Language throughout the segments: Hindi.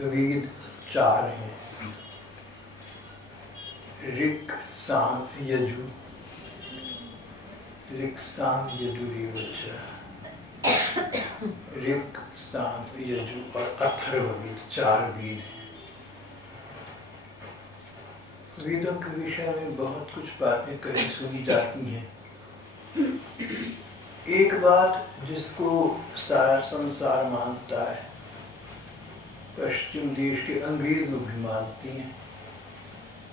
वेद चार हैं, ऋक् साम यजु। ऋक् साम यजुरेवच। ऋक् साम यजु और अथर्ववेद चार वेद हैं। वेदों के विषय में बहुत कुछ बातें कही सुनी जाती हैं। एक बात जिसको सारा संसार मानता है, पश्चिम देश के अंग्रेज लोग भी मानते हैं,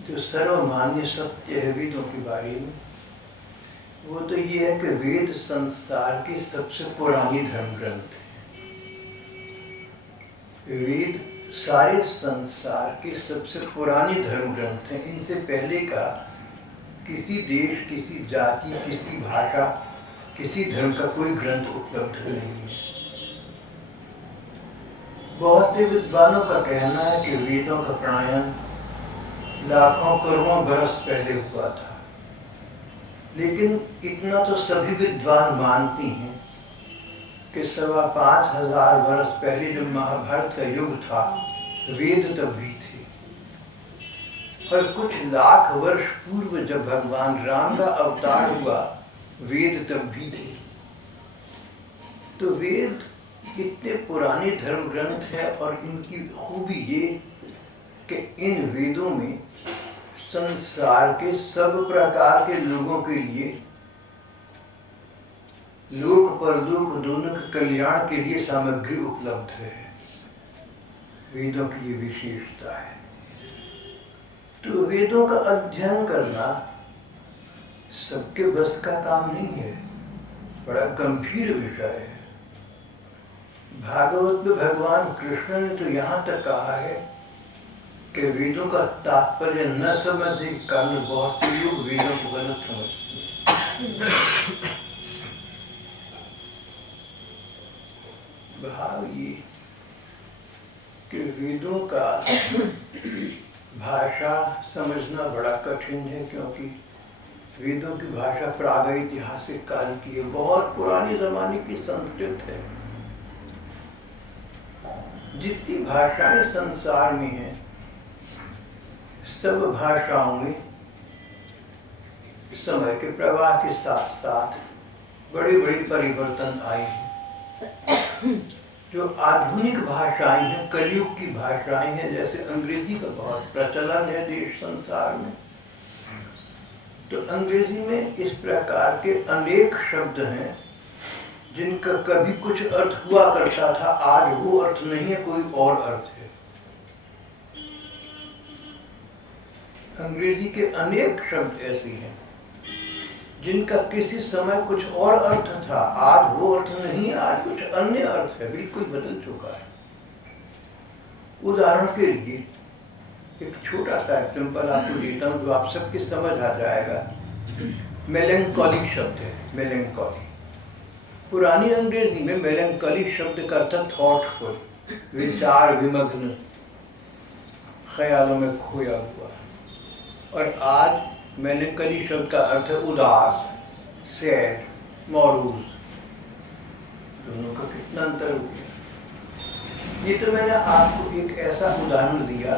जो सर्वमान्य सत्य है वेदों के बारे में, वो तो ये है कि वेद संसार की सबसे पुरानी धर्म ग्रंथ है। वेद सारे संसार की सबसे पुरानी धर्म ग्रंथ हैं। इनसे पहले का किसी देश, किसी जाति, किसी भाषा, किसी धर्म का कोई ग्रंथ उपलब्ध नहीं है। बहुत से विद्वानों का कहना है कि वेदों का प्रणयन लाखों करोड़ों बरस पहले हुआ था, लेकिन इतना तो सभी विद्वान मानते हैं कि 5,500 वर्ष पहले जब महाभारत का युग था, वेद तब भी थे, और कुछ लाख वर्ष पूर्व जब भगवान राम का अवतार हुआ, वेद तब भी थे। तो वेद इतने पुराने धर्म ग्रंथ हैं, और इनकी खूबी ये कि इन वेदों में संसार के सब प्रकार के लोगों के लिए, लोक परलोक दोनों के कल्याण के लिए सामग्री उपलब्ध है। वेदों की ये विशेषता है। तो वेदों का अध्ययन करना सबके बस का काम नहीं है, बड़ा गंभीर विषय है। भागवत में भगवान कृष्ण ने तो यहाँ तक कहा है कि वेदों का तात्पर्य न समझने के कारण बहुत से लोग वेदों को गलत समझते हैं। भाव ये कि वेदों का भाषा समझना बड़ा कठिन है, क्योंकि वेदों की भाषा प्रागैतिहासिक काल की है, बहुत पुराने जमाने की संस्कृत है। जितनी भाषाएं संसार में हैं, सब भाषाओं में समय के प्रवाह के साथ साथ बड़े बड़े परिवर्तन आए हैं। जो आधुनिक भाषाएं हैं, कलयुग की भाषाएं हैं, जैसे अंग्रेजी का बहुत प्रचलन है देश संसार में, तो अंग्रेजी में इस प्रकार के अनेक शब्द हैं जिनका कभी कुछ अर्थ हुआ करता था, आज वो अर्थ नहीं है, कोई और अर्थ है। अंग्रेजी के अनेक शब्द ऐसे हैं जिनका किसी समय कुछ और अर्थ था, आज वो अर्थ नहीं, आज कुछ अन्य अर्थ है, बिल्कुल बदल चुका है। उदाहरण के लिए एक छोटा सा एग्जाम्पल आपको देता हूँ जो आप सबके समझ आ जाएगा। मेलैंकोली शब्द है, मेलैंकोली। पुरानी अंग्रेजी में मेलैंकोली शब्द का अर्थ थॉटफुल, विचार विमग्न, ख्यालों में खोया हुआ, और आज मेलैंकोली शब्द का अर्थ है उदास, सैड, मौरूज। दोनों का कितना अंतर हो गया। ये तो मैंने आपको एक ऐसा उदाहरण दिया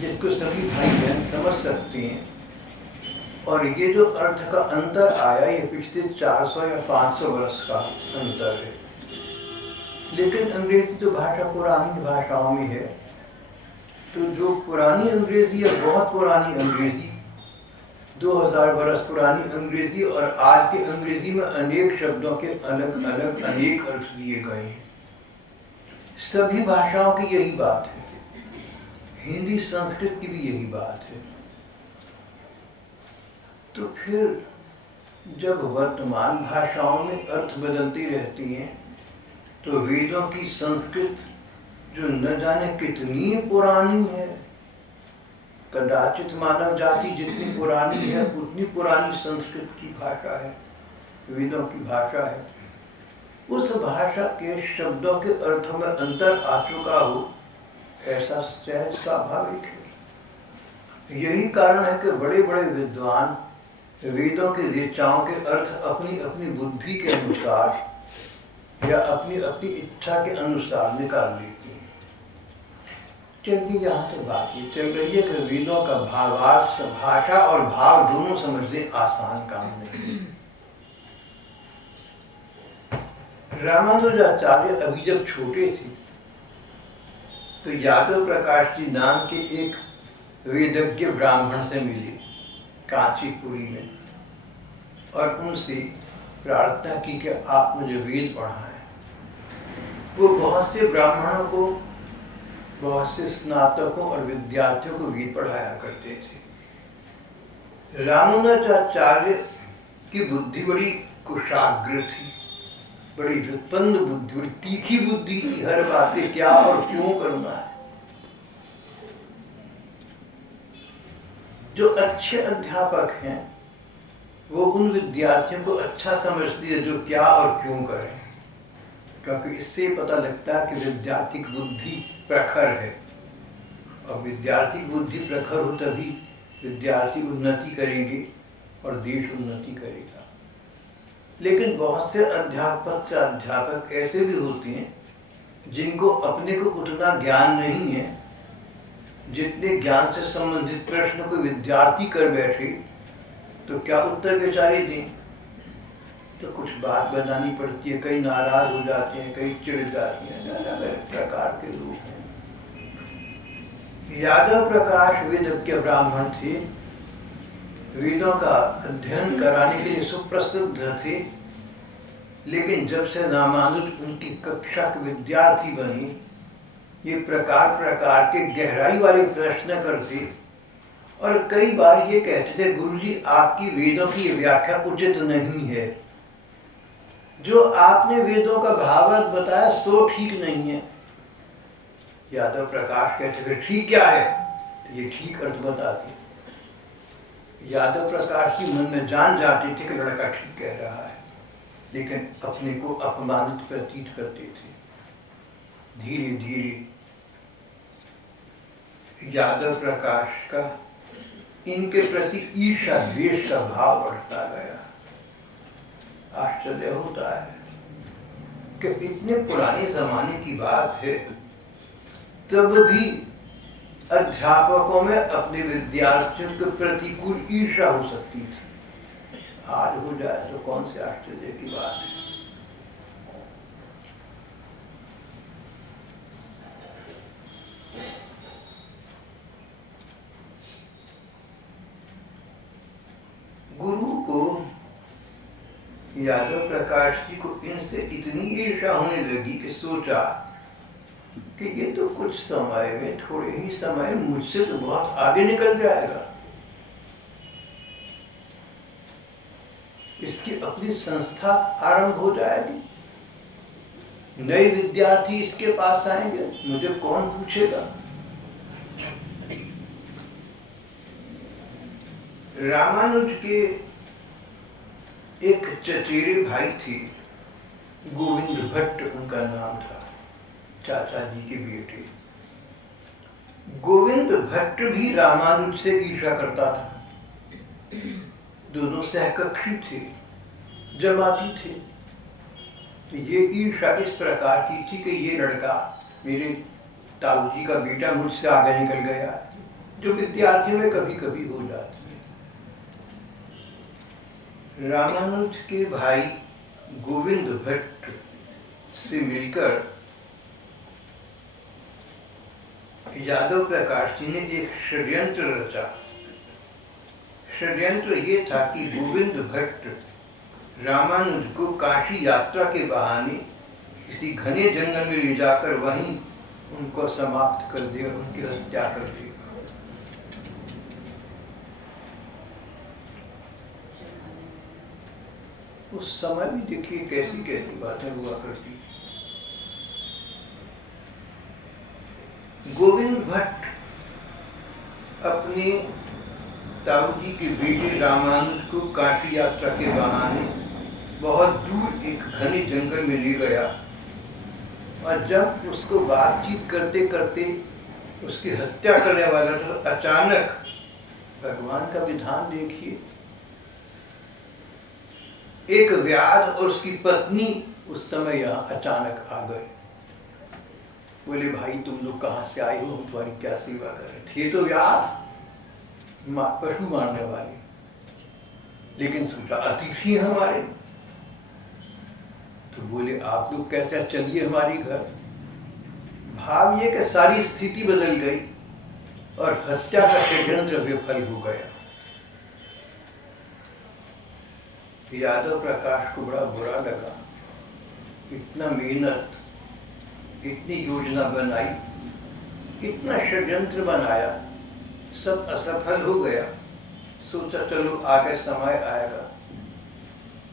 जिसको सभी भाई बहन समझ सकते हैं, और ये जो अर्थ का अंतर आया, ये पिछले 400 या 500 वर्ष का अंतर है। लेकिन अंग्रेजी जो भाषा पुरानी भाषाओं में है, तो जो पुरानी अंग्रेजी या बहुत पुरानी अंग्रेजी, 2000 वर्ष पुरानी अंग्रेजी और आज की अंग्रेजी में अनेक शब्दों के अलग अलग अनेक अर्थ दिए गए हैं। सभी भाषाओं की यही बात है, हिंदी संस्कृत की भी यही बात है। तो फिर जब वर्तमान भाषाओं में अर्थ बदलती रहती हैं, तो वेदों की संस्कृत जो न जाने कितनी पुरानी है, कदाचित मानव जाति जितनी पुरानी है उतनी पुरानी संस्कृत की भाषा है, वेदों की भाषा है। उस भाषा के शब्दों के अर्थों में अंतर आ चुका हो, ऐसा सहज स्वाभाविक है। यही कारण है कि बड़े बड़े विद्वान वेदों के ऋचाओं के अर्थ अपनी अपनी बुद्धि के अनुसार या अपनी अपनी इच्छा के अनुसार निकाल लेते हैं। चलिए यहाँ तो बात ये चल रही है कि वेदों का भावार्थ, भाषा और भाव दोनों समझने आसान काम नहीं। रामानुजाचार्य अभी जब छोटे थे तो यादव प्रकाश जी नाम के एक वेदज्ञ ब्राह्मण से मिले कांचीपुरी में और उनसे प्रार्थना की कि आप मुझे वेद पढ़ाएं। वो बहुत से ब्राह्मणों को, बहुत से स्नातकों और विद्यार्थियों को वेद पढ़ाया करते थे। रामानुजाचार्य की बुद्धि बड़ी कुशाग्र थी, बड़ी व्युत्पन्न बुद्धि, बड़ी तीखी बुद्धि थी। हर बात पे क्या और क्यों करना है। जो अच्छे अध्यापक हैं वो उन विद्यार्थियों को अच्छा समझती है जो क्या और क्यों करें, क्योंकि इससे पता लगता है कि विद्यार्थी की बुद्धि प्रखर है, और विद्यार्थी की बुद्धि प्रखर हो तभी विद्यार्थी उन्नति करेंगे और देश उन्नति करेगा। लेकिन बहुत से अध्यापक ऐसे भी होते हैं जिनको अपने को उतना ज्ञान नहीं है जितने ज्ञान से संबंधित प्रश्न को विद्यार्थी कर बैठे तो क्या उत्तर बेचारे दें। तो कुछ बात बनानी पड़ती है, कई नाराज हो जाते हैं, कई चिढ़ जाती हैं, अलग अलग प्रकार के लोग हैं। यादव प्रकाश वेदज्ञ ब्राह्मण थे, वेदों का अध्ययन कराने के लिए सुप्रसिद्ध थे। लेकिन जब से रामानुज उनकी कक्षा के विद्यार्थी बने, ये प्रकार प्रकार के गहराई वाले प्रश्न करते और कई बार ये कहते थे, गुरुजी आपकी वेदों की व्याख्या उचित नहीं है, जो आपने वेदों का भावार्थ बताया सो ठीक नहीं है। यादव प्रकाश कहते फिर ठीक क्या है, तो ये ठीक अर्थ बताते। यादव प्रकाश जी मन में जान जाते थे कि लड़का ठीक कह रहा है, लेकिन अपने को अपमानित प्रतीत करते थे। धीरे धीरे यादव प्रकाश का इनके प्रति ईर्ष्या द्वेष का भाव बढ़ता गया। आश्चर्य होता है कि इतने पुराने जमाने की बात है, तब भी अध्यापकों में अपने विद्यार्थियों के प्रतिकूल ईर्ष्या हो सकती थी। आज हो जाए तो कौन से आश्चर्य की बात है। गुरु को, यादव प्रकाश जी को इनसे इतनी ईर्ष्या होने लगी कि सोचा कि ये तो कुछ समय में, थोड़े ही समय मुझसे तो बहुत आगे निकल जाएगा, इसकी अपनी संस्था आरंभ हो जाएगी, नए विद्यार्थी इसके पास आएंगे, मुझे कौन पूछेगा। रामानुज के एक चचेरे भाई थे, गोविंद भट्ट उनका नाम था, चाचा जी के बेटे। गोविंद भट्ट भी रामानुज से ईर्ष्या करता था। दोनों सहकक्षी थे, जमाती थे। तो ये ईर्ष्या इस प्रकार की थी कि ये लड़का, मेरे ताऊ जी का बेटा, मुझसे आगे निकल गया, जो विद्यार्थियों में कभी कभी हो जाती है। रामानुज के भाई गोविंद भट्ट से मिलकर यादव प्रकाश जी ने एक षड्यंत्र रचा। षड्यंत्र ये था कि गोविंद भट्ट रामानुज को काशी यात्रा के बहाने किसी घने जंगल में ले जाकर वहीं उनको समाप्त कर दे और उनकी हत्या कर देगा। उस समय भी देखिए कैसी कैसी बातें हुआ करती थी। गोविंद भट्ट अपने ताऊ जी के बेटे रामानुज को काशी यात्रा के बहाने बहुत दूर एक घने जंगल में ले गया, और जब उसको बातचीत करते करते उसकी हत्या करने वाला था, अचानक, भगवान का विधान देखिए, एक व्याध और उसकी पत्नी उस समय यहाँ अचानक आ गए। बोले भाई तुम लोग कहाँ से आए हो, हम तुम्हारी क्या सेवा कर रहे थे। तो यार पशु मारने वाले, लेकिन सोचा अतिथि हैं हमारे। तो बोले आप लोग कैसे, चलिए हमारी घर। भाव ये कि सारी स्थिति बदल गई और हत्या का षड्यंत्र विफल हो गया। यादव प्रकाश को बड़ा बुरा लगा, इतना मेहनत, इतनी योजना बनाई, इतना षड्यंत्र बनाया, सब असफल हो गया। सोचा चलो आगे समय आएगा,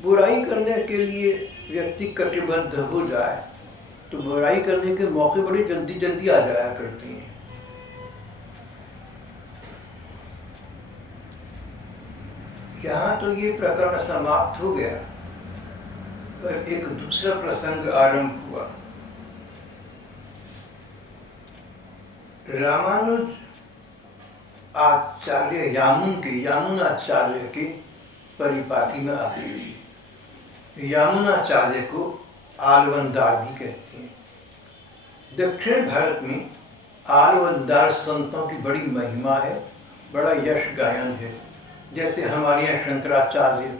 बुराई करने के लिए व्यक्ति कटिबद्ध हो जाए तो बुराई करने के मौके बड़ी जल्दी जल्दी आ जाया करते हैं। यहाँ तो ये प्रकरण समाप्त हो गया, पर एक दूसरा प्रसंग आरंभ हुआ। रामानुज आचार्य यामुनाचार्य के परिपाटी में आती थी। यामुनाचार्य को आलवंदार भी कहते हैं। दक्षिण भारत में आलवंदार संतों की बड़ी महिमा है, बड़ा यश गायन है। जैसे हमारे यहाँ शंकराचार्य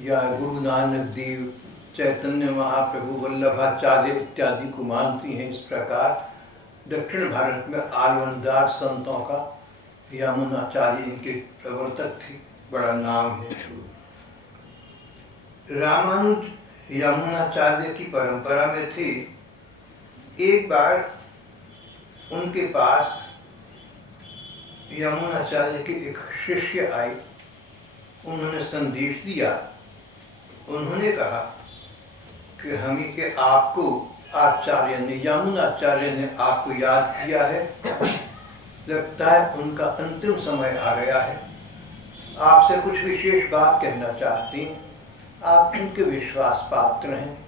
या गुरु नानक देव, चैतन्य महाप्रभु, वल्लभाचार्य इत्यादि को मानती हैं, इस प्रकार दक्षिण भारत में आलवंदार संतों का यामुनाचार्य इनके प्रवर्तक थे, बड़ा नाम है। रामानुज यामुनाचार्य की परंपरा में थे। एक बार उनके पास यामुनाचार्य के एक शिष्य आए, उन्होंने संदेश दिया। उन्होंने कहा कि हमें के आपको आचार्य ने, यामुनाचार्य ने आपको याद किया है, लगता है उनका अंतिम समय आ गया है, आपसे कुछ विशेष बात कहना चाहते हैं, आप उनके विश्वास पात्र हैं।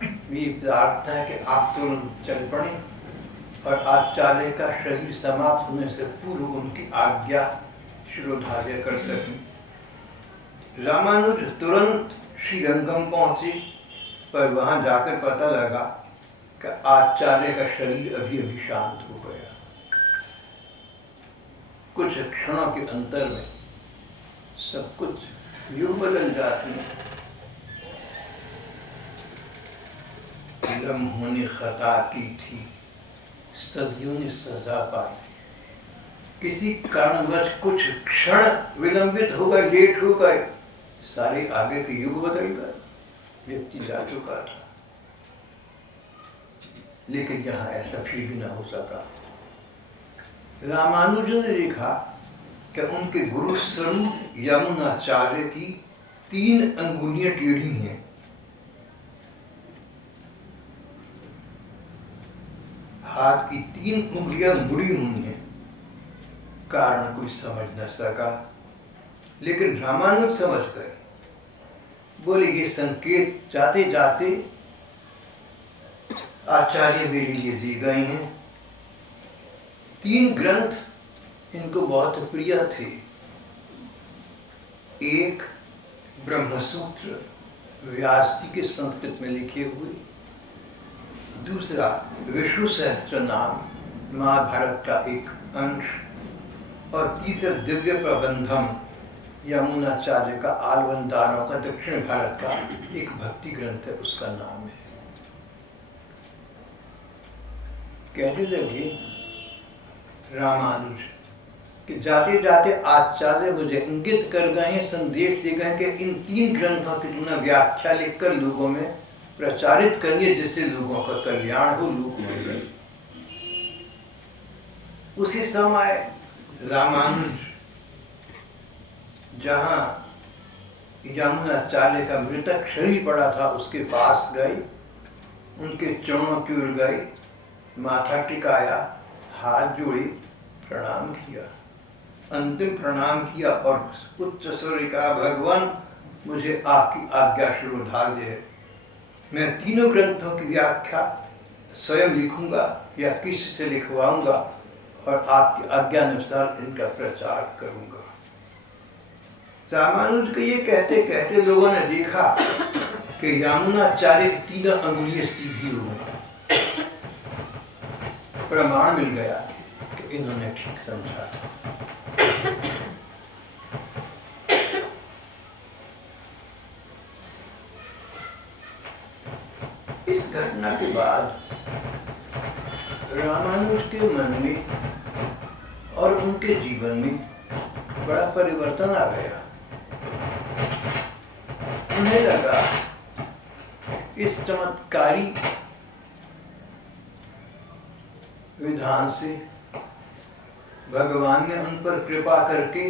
मेरी प्रार्थना है कि आप तुरंत चल पड़े और आचार्य का शरीर समाप्त होने से पूर्व उनकी आज्ञा शिरोधार्य कर सकें। रामानुज तुरंत श्रीरंगम पहुँचे, पर वहाँ जाकर पता लगा कि आचार्य का शरीर अभी अभी शांत हो गया। कुछ क्षणों के अंतर में सब कुछ युग बदल जाते हैं। लम्हों ने खता की थी, सदियों ने सजा पाई। किसी कारणवश कुछ क्षण विलंबित हो गए, लेट हो गए, सारे आगे के युग बदल गए, व्यक्ति जा चुका था। लेकिन यहाँ ऐसा फिर भी न हो सका। रामानुज ने देखा कि उनके गुरु स्वरूप यामुनाचार्य की 3 अंगुलियां टेढ़ी हैं। हाथ की 3 उंगलियां मुड़ी हुई हैं। कारण कोई समझ न सका, लेकिन रामानुज समझ गए। बोले ये संकेत जाते जाते आचार्य मेरे लिए दिए गए हैं। 3 ग्रंथ इनको बहुत प्रिय थे। एक ब्रह्मसूत्र व्यास जी के संस्कृत में लिखे हुए, दूसरा विष्णु सहस्त्र नाम महाभारत का एक अंश, और तीसरा दिव्य प्रबंधम यमुनाचार्य का आलवंदारों का दक्षिण भारत का एक भक्ति ग्रंथ है, उसका नाम है। कहने लगे रामानुज कि जाते जाते आचार्य मुझे इंगित कर गए हैं, संदेश दे गए कि इन 3 ग्रंथों की तुमने व्याख्या लिखकर लोगों में प्रचारित करिए, जिससे लोगों का कल्याण हो, लोक मंगल। उसी समय रामानुज जहाँ यमुनाचार्य का मृतक शरीर पड़ा था उसके पास गए, उनके चरणों की ओर गए, माथा टिकाया, हाथ जोड़े, प्रणाम किया, अंतिम प्रणाम किया और उच्च स्वर में कहा, भगवान मुझे आपकी आज्ञा शिरोधार्य है। मैं 3 ग्रंथों की व्याख्या स्वयं लिखूंगा या किसी से लिखवाऊंगा और आपकी आज्ञानुसार इनका प्रचार करूंगा। रामानुज को ये कहते कहते लोगों ने देखा कि यमुनाचार्य की 3 अंगुलियां सीधी हो गई। प्रमाण मिल गया कि इन्होंने ठीक समझा था। इस घटना के बाद रामानुज के मन में और उनके जीवन में बड़ा परिवर्तन आ गया। उन्हें लगा इस चमत्कारी विधान से भगवान ने उन पर कृपा करके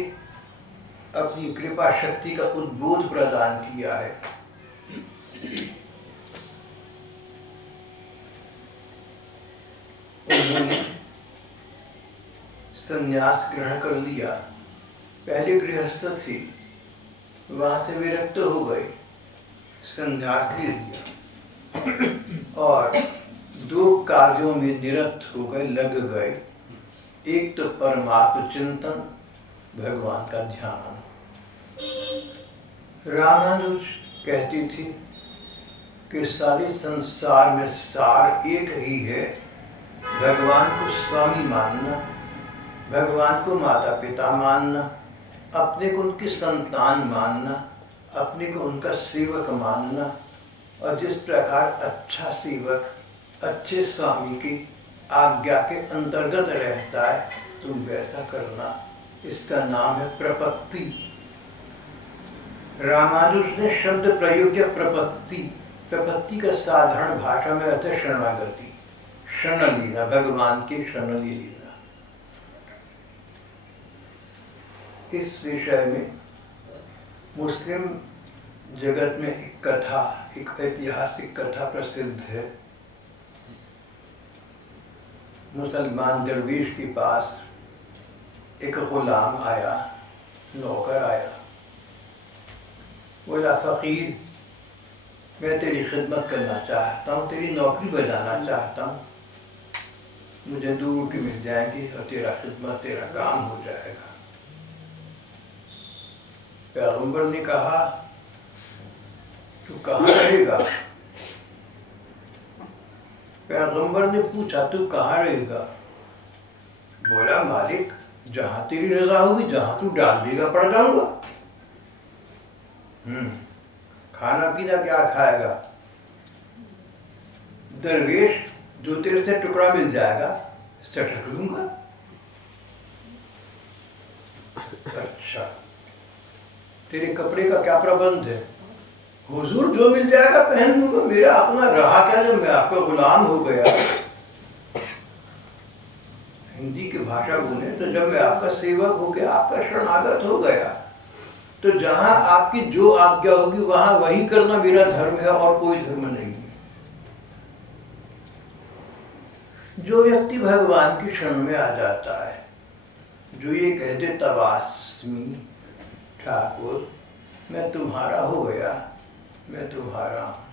अपनी कृपा शक्ति का उद्बोध प्रदान किया है। उन्होंने संन्यास ग्रहण कर लिया। पहले गृहस्थ थे, वहां से विरक्त हो गए, संन्यास ले लिया और 2 कार्यों में निरत हो गए, लग गए। एक तो परमात्म चिंतन, भगवान का ध्यान। रामानुज कहते थे कि सारे संसार में सार एक ही है, भगवान को स्वामी मानना, भगवान को माता पिता मानना, अपने को उनकी संतान मानना, अपने को उनका सेवक मानना। और जिस प्रकार अच्छा सेवक अच्छे स्वामी की आज्ञा के अंतर्गत रहता है, तुम वैसा करना। इसका नाम है प्रपत्ति। रामानुज ने शब्द प्रयोग किया प्रपत्ति। प्रपत्ति का साधारण भाषा में अर्थ है शरणागति, शरण लेना, भगवान के शरण लेना। इस विषय में मुस्लिम जगत में एक कथा, एक ऐतिहासिक कथा प्रसिद्ध है। मुसलमान दरवेश के पास एक गुलाम आया, नौकर आया। बोला, फकीर, मैं तेरी खिदमत करना चाहता हूँ, तेरी नौकरी बजाना चाहता हूँ, मुझे 2 रोटी मिल जाएंगी और तेरा खिदमत, तेरा काम हो जाएगा। पैगंबर ने कहा, तू कहाँ रहेगा? पैगंबर ने पूछा, तू कहाँ रहेगा? बोला, मालिक, जहाँ तेरी रजा होगी, जहाँ तू डाल देगा पड़ जाऊंगा। खाना पीना क्या खाएगा? दरवेश, जो तेरे से टुकड़ा मिल जाएगा सटक लूंगा। अच्छा, तेरे कपड़े का क्या प्रबंध है? हुजूर, जो मिल जाएगा पहन लूंगा, मेरा अपना रहा क्या जब मैं आपका गुलाम हो गया। हिंदी की भाषा बोले तो जब मैं आपका सेवक हो गया, आपका शरणागत हो गया, तो जहां आपकी जो आज्ञा होगी वहां वही करना मेरा धर्म है और कोई धर्म नहीं है। जो व्यक्ति भगवान की शरण में आ जाता है, जो ये कहते तवास्मी, ठाकुर मैं तुम्हारा हो गया, मैं तुम्हारा हूं,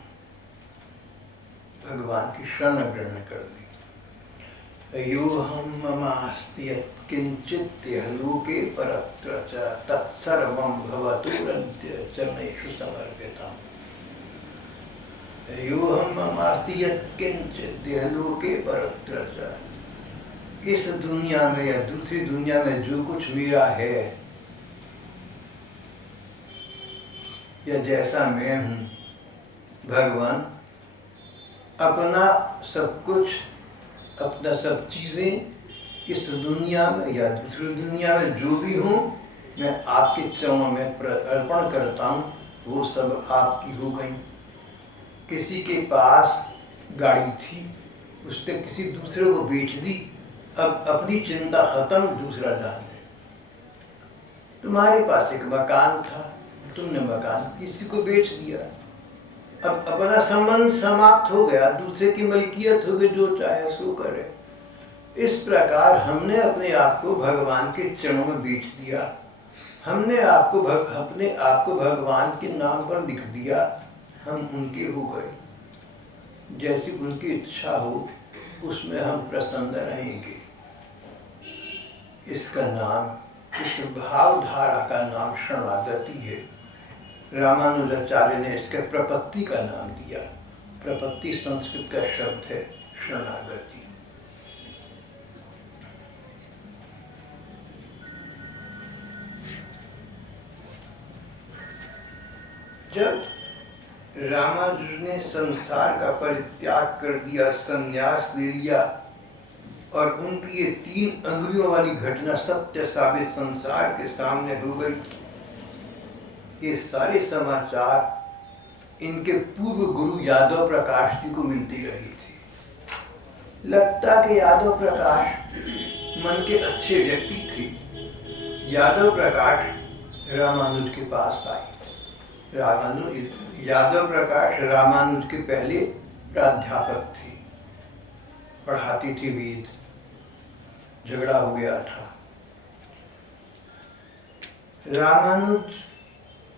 भगवान की शरण ग्रहण कर ली। अयोहम ममास्ति यत्किंचित् लोके परत्र च तत्सर्वं भवतु रद्य चरणेषु समर्पितम्। अयोहम ममास्ति यत्किंचित् लोके परत्र च, इस दुनिया में या दूसरी दुनिया में जो कुछ मेरा है या जैसा मैं हूँ, भगवान अपना सब कुछ, अपना सब चीज़ें इस दुनिया में या दूसरी दुनिया में जो भी हूँ, मैं आपके चरणों में अर्पण करता हूँ। वो सब आपकी हो गई। किसी के पास गाड़ी थी, उसने किसी दूसरे को बेच दी, अब अपनी चिंता खत्म, दूसरा जाने। तुम्हारे पास एक मकान था, तुमने मकान किसी को बेच दिया, अब अपना संबंध समाप्त हो गया, दूसरे की मलकियत हो गई, जो चाहे सो करे। इस प्रकार हमने अपने आप को भगवान के चरणों में बेच दिया, हमने अपने आप को भगवान के नाम पर लिख दिया, हम उनके हो गए। जैसी उनकी इच्छा हो उसमें हम प्रसन्न रहेंगे। इसका नाम, इस भावधारा का नाम शरणागति है। रामानुजाचार्य ने इसके प्रपत्ति का नाम दिया। प्रपत्ति संस्कृत का शब्द है, शरणागति। जब रामानुज ने संसार का परित्याग कर दिया, संन्यास ले लिया और उनकी ये 3 अंगुलियों वाली घटना सत्य साबित संसार के सामने हो गई, ये सारे समाचार इनके पूर्व गुरु यादव प्रकाश जी को मिलती रही थी। लगता कि यादव प्रकाश मन के अच्छे व्यक्ति थे। यादव प्रकाश रामानुज के पास आए। यादव प्रकाश रामानुज के पहले प्राध्यापक थे, पढ़ाती थी वेद। झगड़ा हो गया था। रामानुज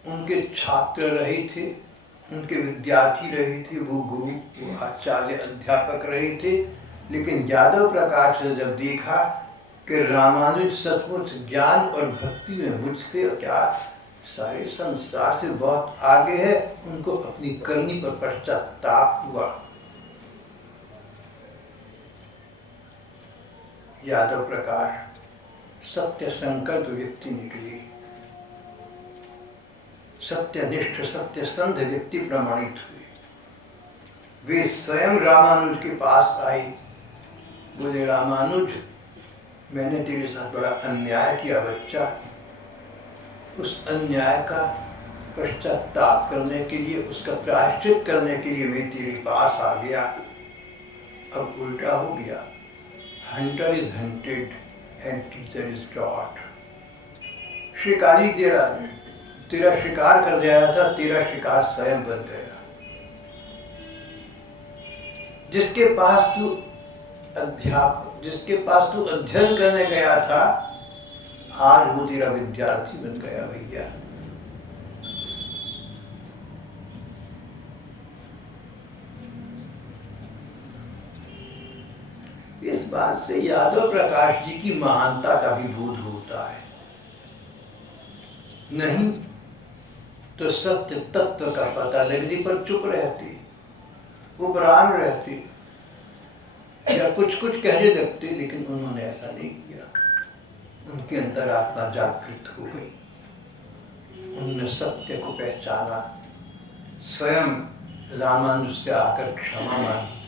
उनके छात्र रहे थे, उनके विद्यार्थी रहे थे, वो गुरु, वो आचार्य, अध्यापक रहे थे। लेकिन यादव प्रकाश ने जब देखा कि रामानुज सचमुच ज्ञान और भक्ति में मुझसे क्या सारे संसार से बहुत आगे है, उनको अपनी करनी पर पश्चाताप हुआ। यादव प्रकाश सत्य संकल्प व्यक्ति निकले, सत्यनिष्ठ सत्यसंध व्यक्ति प्रमाणित हुए। वे स्वयं रामानुज के पास आए, बोले रामानुज, मैंने तेरे साथ बड़ा अन्याय किया बच्चा, उस अन्याय का पश्चाताप करने के लिए, उसका प्रायश्चित करने के लिए मैं तेरे पास आ गया। अब उल्टा हो गया, hunter is hunted and teacher is taught. शिकारी तेरा शिकार कर गया था, तेरा शिकार स्वयं बन गया। जिसके पास तू अध्ययन करने गया था, आज वो तेरा विद्यार्थी बन गया भैया। इस बात से यादव प्रकाश जी की महानता का भी बोध होता है। नहीं तो सत्य तत्व का पता लगने पर चुप रहते, उपराम रहते या कुछ कुछ कहने लगते, लेकिन उन्होंने ऐसा नहीं किया। उनके अंदर आत्मा जागृत हो गई, उन्होंने सत्य को पहचाना, स्वयं रामानुज से आकर क्षमा मांगी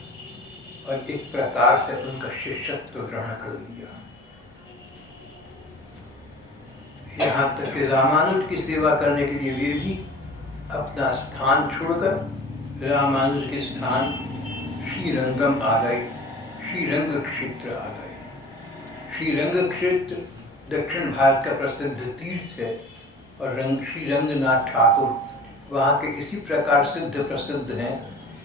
और एक प्रकार से उनका शिष्यत्व ग्रहण कर लिया। यहाँ तक कि रामानुज की सेवा करने के लिए वे भी अपना स्थान छोड़कर रामानुज के स्थान श्रीरंगम आ गए, श्रीरंग क्षेत्र आ गए। श्रीरंग क्षेत्र दक्षिण भारत का प्रसिद्ध तीर्थ है और श्री रंगनाथ ठाकुर वहाँ के इसी प्रकार सिद्ध प्रसिद्ध हैं।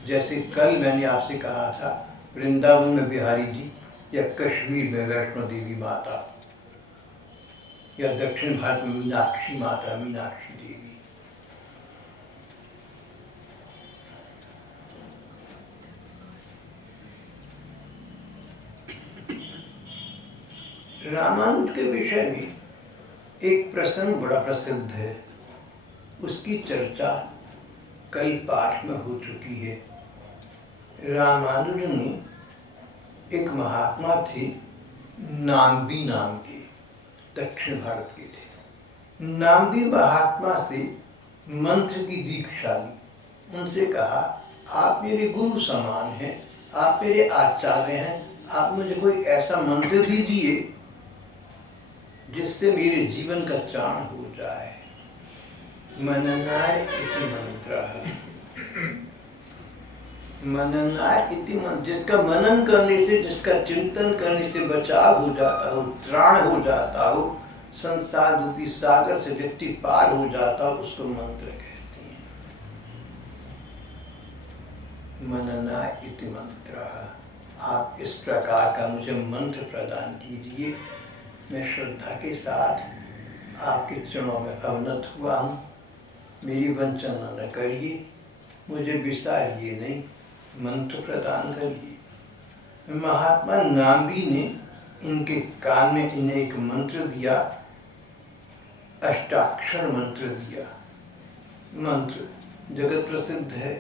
जैसे कल मैंने आपसे कहा था, वृंदावन में बिहारी जी या कश्मीर में वैष्णो देवी माता या दक्षिण भारत में मीनाक्षी माता, मीनाक्षी देवी। रामानुज के विषय में एक प्रसंग बड़ा प्रसिद्ध है, उसकी चर्चा कई पाठ में हो चुकी है। रामानुज ने एक महात्मा थे, नाम्बी नाम के, दक्षिण भारत के थे। नाम्बी महात्मा से मंत्र की दीक्षा ली। उनसे कहा, आप मेरे गुरु समान हैं, आप मेरे आचार्य हैं, आप मुझे कोई ऐसा मंत्र दीजिए जिससे मेरे जीवन का त्राण हो जाए। मननाय इति मंत्रः, मननाय इति मंत्र, जिसका मनन करने से, जिसका चिंतन करने से बचाव हो जाता हो, त्राण हो जाता हो, संसार रूपी सागर से व्यक्ति पार हो जाता हो, उसको मंत्र कहते हैं। मननाय इति मंत्रः, आप इस प्रकार का मुझे मंत्र प्रदान कीजिए। मैं श्रद्धा के साथ आपके चरणों में अवनत हुआ हूँ, मेरी वंचना न करिए, मुझे विसारिए नहीं, मंत्र प्रदान करिए। महात्मा नाम्बी ने इनके कान में इन्हें एक मंत्र दिया, अष्टाक्षर मंत्र दिया। मंत्र जगत प्रसिद्ध है,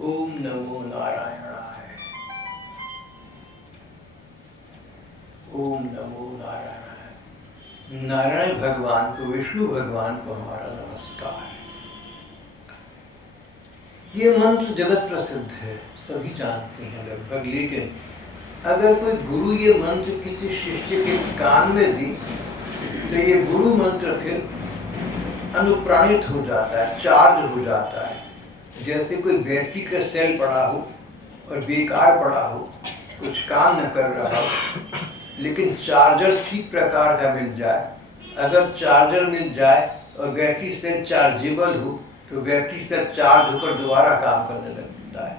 ओम नमो नारायणाय, ओम नमो नारायणाय। नारायण भगवान को, विष्णु भगवान को हमारा नमस्कार है। ये मंत्र जगत प्रसिद्ध है, सभी जानते हैं लगभग, लेकिन अगर कोई गुरु ये मंत्र किसी शिष्य के कान में दी तो ये गुरु मंत्र फिर अनुप्राणित हो जाता है, चार्ज हो जाता है। जैसे कोई बैटरी का सेल पड़ा हो और बेकार पड़ा हो, कुछ काम न कर रहा हो, लेकिन चार्जर ठीक प्रकार का मिल जाए। अगर चार्जर मिल जाए और बैटरी सेल चार्जेबल हो तो बैटरी सेल चार्ज होकर दोबारा काम करने लगता है।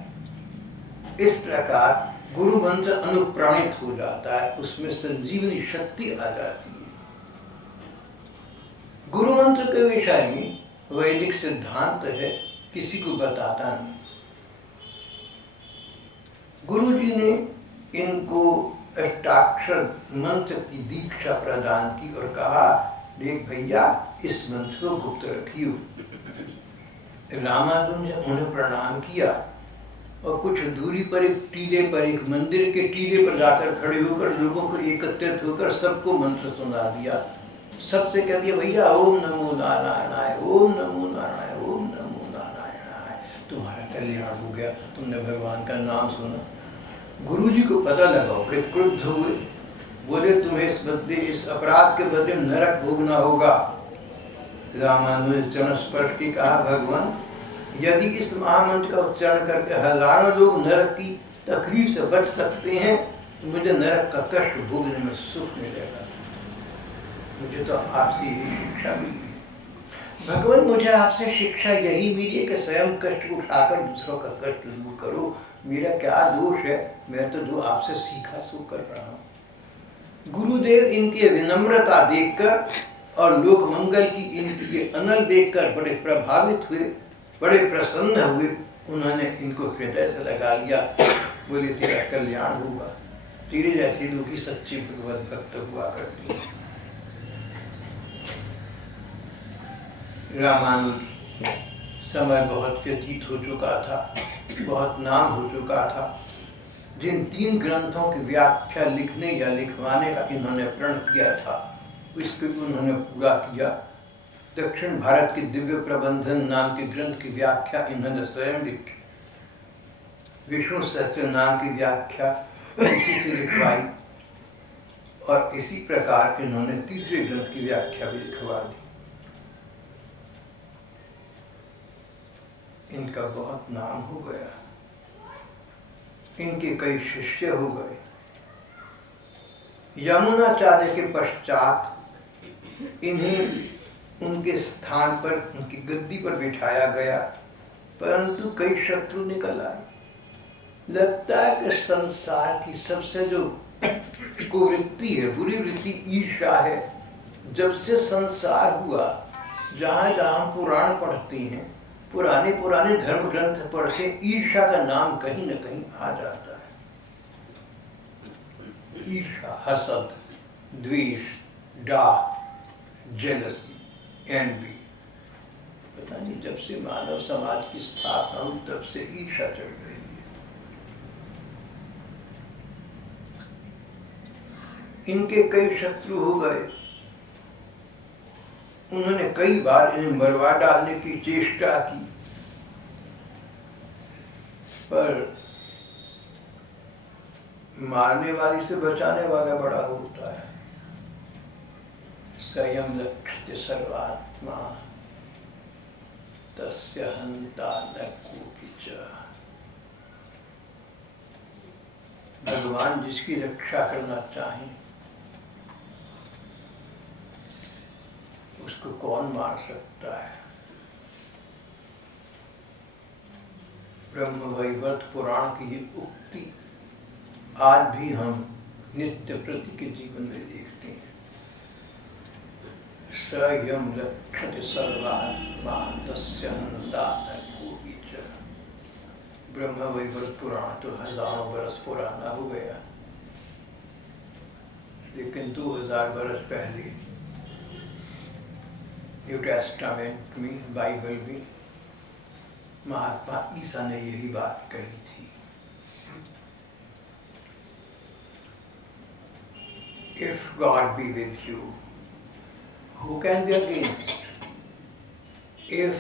इस प्रकार गुरु मंत्र अनुप्राणित हो जाता है, उसमें संजीवनी शक्ति आ जाती है। गुरु मंत्र के विषय में वैदिक सिद्धांत है, किसी को बताता नहीं। गुरु जी ने इनको अष्टाक्षर मंत्र की दीक्षा प्रदान की और कहा, देख भैया इस मंत्र को गुप्त रखियो। रामानुज ने उन्हें प्रणाम किया और कुछ दूरी पर एक टीले पर, एक मंदिर के टीले पर जाकर खड़े होकर लोगों को एकत्रित होकर सबको मंत्र सुना दिया। सबसे कह दिया, भैया ओम नमो नारायणाय, ओम नमो नारायण, ओम नमो नारायणाय, तुम्हारा कल्याण हो गया, तुमने भगवान का नाम सुना। गुरु जी को पता लगा, बड़े क्रुद्ध हुए, बोले तुम्हें इस अपराध के बदले नरक भोगना होगा। रामानुज चरण स्पर्श की कहा, भगवान यदि इस महामंत्र का उच्चारण करके हजारों लोग नरक की तकलीफ से बच सकते हैं तो मुझे नरक का कष्ट भोगने में सुख मिलेगा। मुझे तो आपसे यही शिक्षा मिली है भगवान, मुझे आपसे शिक्षा यही मिली है कि स्वयं कष्ट उठाकर दूसरों का कष्ट दूर करो। मेरा क्या दोष है, मैं तो जो आपसे सीखा सो कर रहा हूँ। गुरुदेव इनकी विनम्रता देखकर और लोक मंगल की इनकी ये अनल देखकर बड़े प्रभावित हुए, बड़े प्रसन्न हुए। उन्होंने इनको हृदय से लगा लिया, बोले तेरा कल्याण होगा, तेरे जैसे लोग ही सच्चे भगवत भक्त हुआ करते हैं। रामानुज समय बहुत व्यतीत हो चुका था, बहुत नाम हो चुका था। जिन 3 ग्रंथों की व्याख्या लिखने या लिखवाने का इन्होंने प्रण किया था, इसको उन्होंने पूरा किया। दक्षिण भारत के दिव्य प्रबंधन नाम के ग्रंथ की व्याख्या इन्होंने स्वयं लिखी। विष्णु सहस्त्र नाम की व्याख्या इसी से लिखवाई और इसी प्रकार इन्होंने तीसरे ग्रंथ की व्याख्या भी लिखवा दी। इनका बहुत नाम हो गया, इनके कई शिष्य हो गए। यमुनाचार्य के पश्चात इन्हें उनके स्थान पर, उनकी गद्दी पर बिठाया गया, परंतु कई शत्रु निकल आए। लगता है कि संसार की सबसे जो कुवृत्ति है, बुरी वृत्ति ईर्ष्या है। जब से संसार हुआ, जहाँ जहाँ पुराण पढ़ते हैं, पुराने धर्म ग्रंथ पढ़ते, ईर्ष्या का नाम कहीं न कहीं आ जाता है। ईर्ष्या, हसद, द्वेष, डाह, जेलसी, एनवी। पता नहीं जब से मानव समाज की स्थापना हुई तब से ईर्ष्या चल रही है। इनके कई शत्रु हो गए। उन्होंने कई बार इन्हें मरवा डालने की चेष्टा की, पर मारने वाली से बचाने वाला बड़ा होता है। स्वयं लक्ष्यते सर्वात्मा तस्य हंता न कोपि च। भगवान जिसकी रक्षा करना चाहें उसको कौन मार सकता है। ब्रह्म वैवर्त पुराण की ये उक्ति आज भी हम नित्य प्रति के जीवन में देखते हैं। स्वयं लक्ष्यते सर्वात्मा तस्य हंता न कोपि च। ब्रह्म वैवर्त पुराण तो हजारों बरस पुराना हो गया, लेकिन 2000 बरस पहले न्यू टेस्टामेंट में, बाइबल में महात्मा ईसा ने यही बात कही थी। If God be with you, who can be against? If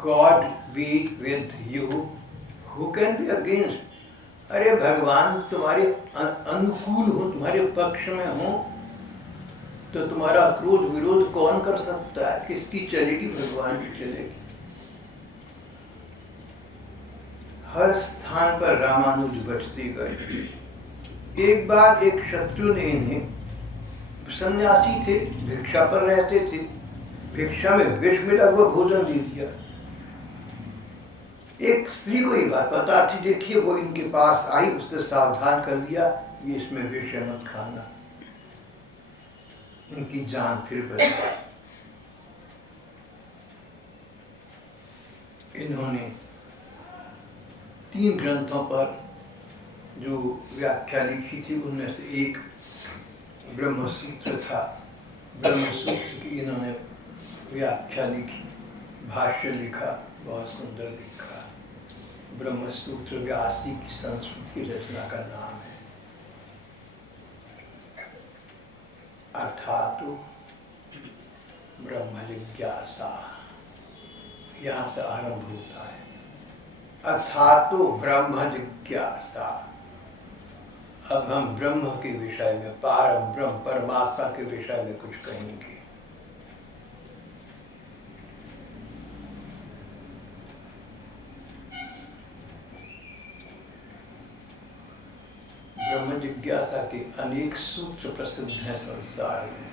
God be with you, who can be against? अरे भगवान तुम्हारे अनुकूल हो, तुम्हारे पक्ष में हो, तो तुम्हारा क्रोध विरोध कौन कर सकता है? किसकी चलेगी? भगवान की चलेगी। हर स्थान पर रामानुज बचते गए। एक बार एक शत्रु ने इन्हें, सन्यासी थे, भिक्षा पर रहते थे, भिक्षा में विष मिला हुआ भोजन दे दिया। एक स्त्री को ये बात पता थी, देखिए वो इनके पास आई, उसने सावधान कर दिया, ये इसमें विष मत खाना। इनकी जान फिर बची। इन्होंने 3 ग्रंथों पर जो व्याख्या लिखी थी, उनमें से एक ब्रह्मसूत्र था। ब्रह्मसूत्र की इन्होंने व्याख्या लिखी, भाष्य लिखा, बहुत सुंदर लिखा। ब्रह्मसूत्र व्यास जी की संस्कृत की रचना का नाम है। अथातो ब्रह्म जिज्ञासा, यहाँ से आरंभ होता है। अथातो ब्रह्म जिज्ञासा। अब हम ब्रह्म के विषय में, पार ब्रह्म परमात्मा के विषय में कुछ कहेंगे। ब्रह्म जिज्ञासा के अनेक सूत्र प्रसिद्ध हैं संसार में।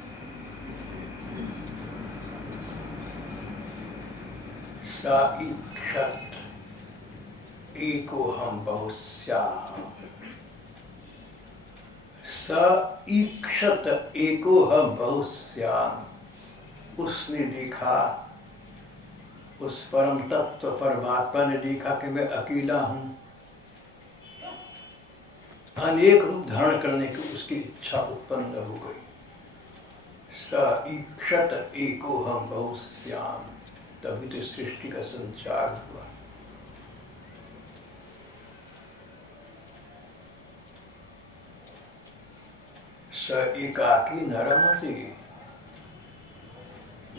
सा ईक्षत एको हम बहुश्याम। स ईक्षत एको हम बहुश्याम। उसने देखा, उस परम तत्व परमात्मा ने देखा कि मैं अकेला हूँ। अनेक रूप धारण करने की उसकी इच्छा उत्पन्न हो गई। स ईक्षत एको हम बहुश्याम। तभी तो सृष्टि का संचार हुआ। स एकाकी न रमते।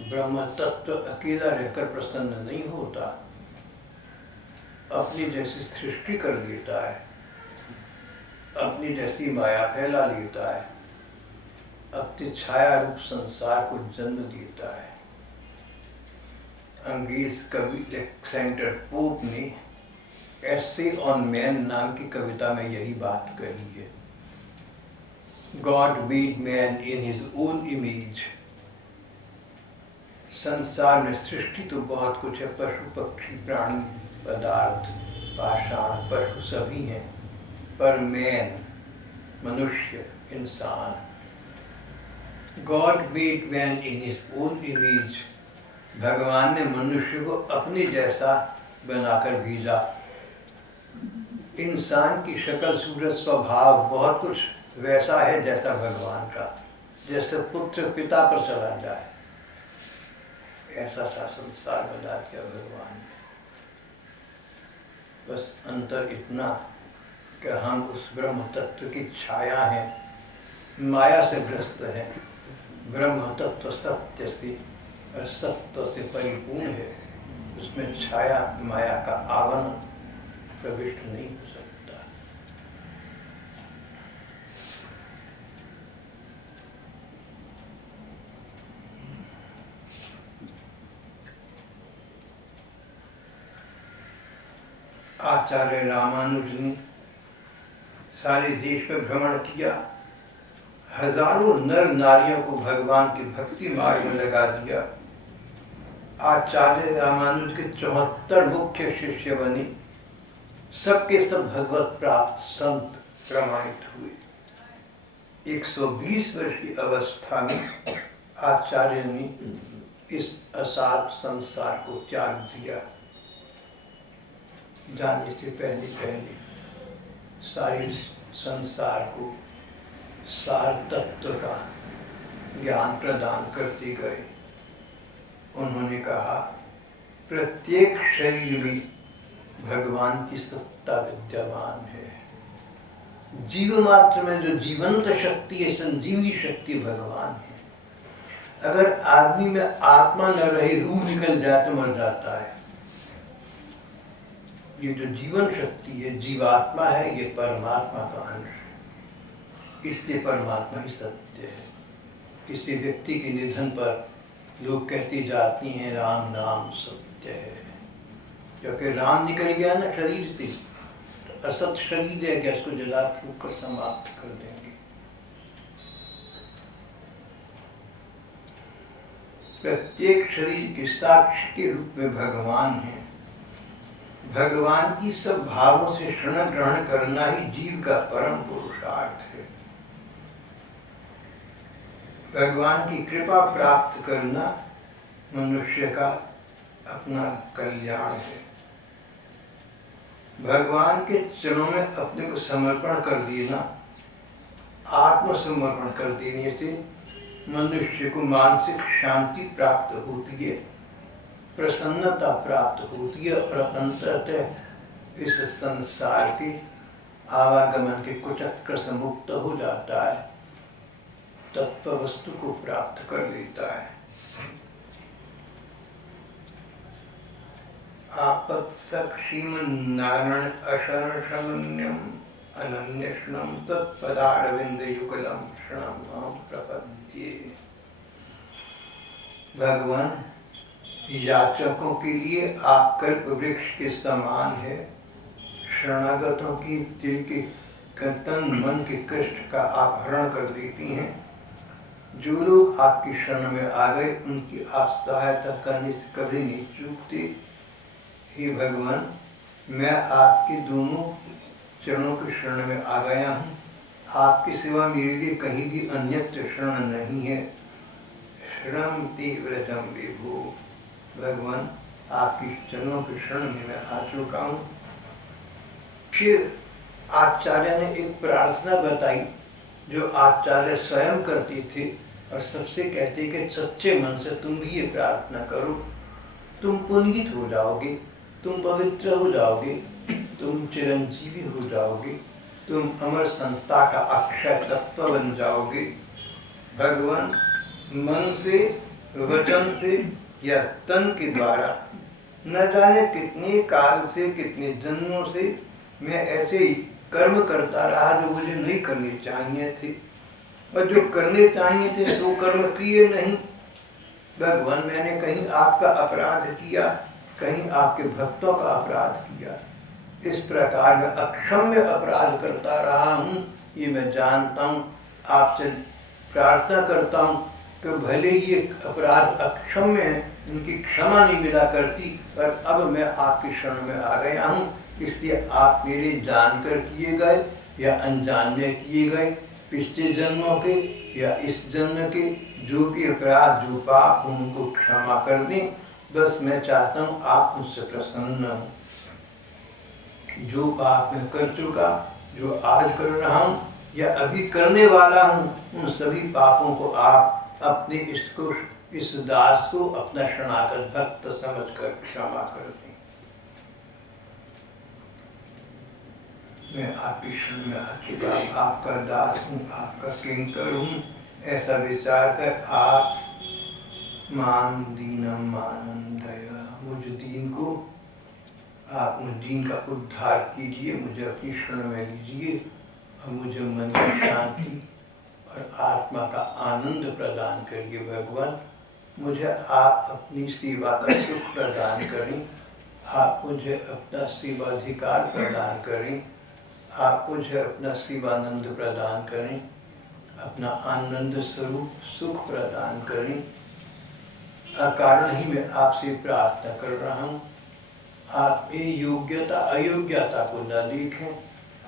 ब्रह्म तत्व अकेला रहकर प्रसन्न नहीं होता, अपनी जैसी सृष्टि कर लेता है, अपनी जैसी माया फैला लेता है, अपनी छाया रूप संसार को जन्म देता है। अंग्रेज कवि अलेक्जेंडर पोप ने एसे ऑन मैन नाम की कविता में यही बात कही है। God made man in his own image। संसार में सृष्टि तो बहुत कुछ है, पशु पक्षी प्राणी पदार्थ पाषाण पशु सभी हैं, पर मैन मनुष्य इंसान, God made man in his own image। भगवान ने मनुष्य को अपने जैसा बनाकर भेजा। इंसान की शक्ल सूरत स्वभाव बहुत कुछ वैसा है जैसा भगवान का, जैसे पुत्र पिता पर चला जाए, ऐसा सा संसार बना दिया भगवान ने। बस अंतर इतना कि हम उस ब्रह्म तत्व की छाया हैं, माया से ग्रस्त हैं। ब्रह्म तत्व सत्य से और सत्य से परिपूर्ण है, उसमें छाया माया का आवरण प्रविष्ट नहीं हो सकता। आचार्य रामानुज ने सारे देश में भ्रमण किया, हजारों नर नारियों को भगवान की भक्ति मार्ग में लगा दिया। आचार्य रामानुज के 74 मुख्य शिष्य बने, सबके सब भगवत प्राप्त संत प्रमाणित हुए। 120 वर्ष की अवस्था में आचार्य ने इस असार संसार को त्याग दिया। जाने से पहले सारे संसार को सार तत्व का ज्ञान प्रदान करते गए। उन्होंने कहा, प्रत्येक शरीर में भगवान की सत्ता विद्यमान है। जीव मात्र में जो जीवंत शक्ति है, संजीवनी शक्ति भगवान है। अगर आदमी में आत्मा न रहे, रूह निकल जाए तो मर जाता है। ये जो जीवन शक्ति है, जीवात्मा है, ये परमात्मा का अंश है। इसलिए परमात्मा ही सत्य है। किसी व्यक्ति के निधन पर लोग कहती जाती हैं राम नाम सत्य है, क्योंकि राम निकल गया ना शरीर से, तो असत शरीर है, गैस को जला फूक कर समाप्त कर देंगे। प्रत्येक शरीर के साक्षी के रूप में भगवान है। भगवान की सब भावों से शरण ग्रहण करना ही जीव का परम पुरुषार्थ है। भगवान की कृपा प्राप्त करना मनुष्य का अपना कल्याण है। भगवान के चरणों में अपने को समर्पण कर देना, आत्मसमर्पण कर देने से मनुष्य को मानसिक शांति प्राप्त होती है, प्रसन्नता प्राप्त होती है और अंततः इस संसार के आवागमन के कुचक्र से मुक्त हो जाता है, तत्व वस्तु को प्राप्त कर लेता है। आपत्सक्षीमन्नारायण अशरणशरण्यम अनन्यशरणम तत्पदारविंदयुगलम शरणम प्रपद्ये। भगवान याचकों के लिए आप कल्प वृक्ष के समान है। शरणागतों की दिल के तन मन के कष्ट का आप हरण कर देती हैं। जो लोग आपकी शरण में आ गए उनकी आप सहायता करने से कभी नहीं चूकते। हे भगवान, मैं आपके दोनों चरणों के शरण में आ गया हूँ। आपके सिवा मेरे लिए कहीं भी अन्यत्र शरण नहीं है। शरणं ते व्रजं विभो। भगवान, आपकी चरणों के शरण में मैं आ चुका हूँ। फिर आचार्य ने एक प्रार्थना बताई जो आचार्य स्वयं करते थे और सबसे कहते कि सच्चे मन से तुम भी ये प्रार्थना करो, तुम पुनीत हो जाओगे, तुम पवित्र हो जाओगे, तुम चिरंजीवी हो जाओगे, तुम अमर संता का अक्षय तत्व बन जाओगे। भगवान, मन से, वचन से या तन के द्वारा न जाने कितने काल से, कितने जन्मों से मैं ऐसे ही कर्म करता रहा जो मुझे नहीं करने चाहिए थे, और जो करने चाहिए थे सो कर्म किए नहीं। भगवान, मैंने कहीं आपका अपराध किया, कहीं आपके भक्तों का अपराध किया। इस प्रकार मैं अक्षम्य अपराध करता रहा हूँ, ये मैं जानता हूँ। आपसे प्रार्थना करता हूँ कि भले ही ये अपराध अक्षम्य है, इनकी क्षमा नहीं मिला करती, पर अब मैं आपकी शरण में आ गया हूँ। इसलिए आप मेरे जानकर किए गए या अनजाने किए गए पिछले जन्मों के या इस जन्म के जो भी अपराध, जो पाप हो, उनको क्षमा कर दें। बस मैं चाहता हूँ आप मुझसे प्रसन्न हो। जो पाप मैं कर चुका, जो आज कर रहा हूँ या अभी करने वाला हूँ, उन सभी पापों को आप अपने इस दास को अपना शरणागत भक्त समझकर क्षमा कर दें। मैं आपकी शरण में आ चुका, आपका दास हूँ, आपका किंकर हूँ, ऐसा विचार कर आप मान दीनम मानंदया, मुझ दीन को आप मुझ दीन का उद्धार कीजिए, मुझे अपनी शरण में लीजिए और मुझे मन की शांति और आत्मा का आनंद प्रदान करिए। भगवान, मुझे आप अपनी सेवा का सुख प्रदान करें, आप मुझे अपना सेवाधिकार प्रदान करें, आप मुझे अपना शिवानंद प्रदान करें, अपना आनंद स्वरूप सुख प्रदान करें। अकारण ही मैं आपसे प्रार्थना कर रहा हूँ। आप मेरी योग्यता अयोग्यता को न देखें,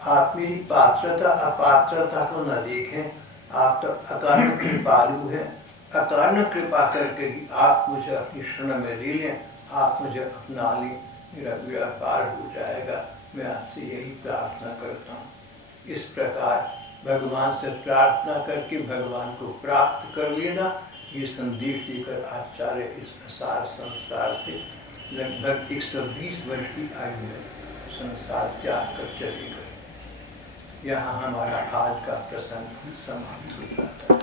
आप मेरी पात्रता अपात्रता को न देखें। आप तो अकारण कृपालु हैं, अकारण कृपा करके ही आप मुझे अपनी शरण में ले लें, आप मुझे अपना लें, मेरा बेड़ा पार हो जाएगा। मैं आपसे यही प्रार्थना करता हूँ। इस प्रकार भगवान से प्रार्थना करके भगवान को प्राप्त कर लेना, ये संदेश देकर आचार्य इस असार संसार से लगभग 120 वर्ष की आयु में संसार त्याग कर चले गए। यहाँ हमारा आज का प्रसंग समाप्त हो जाता है।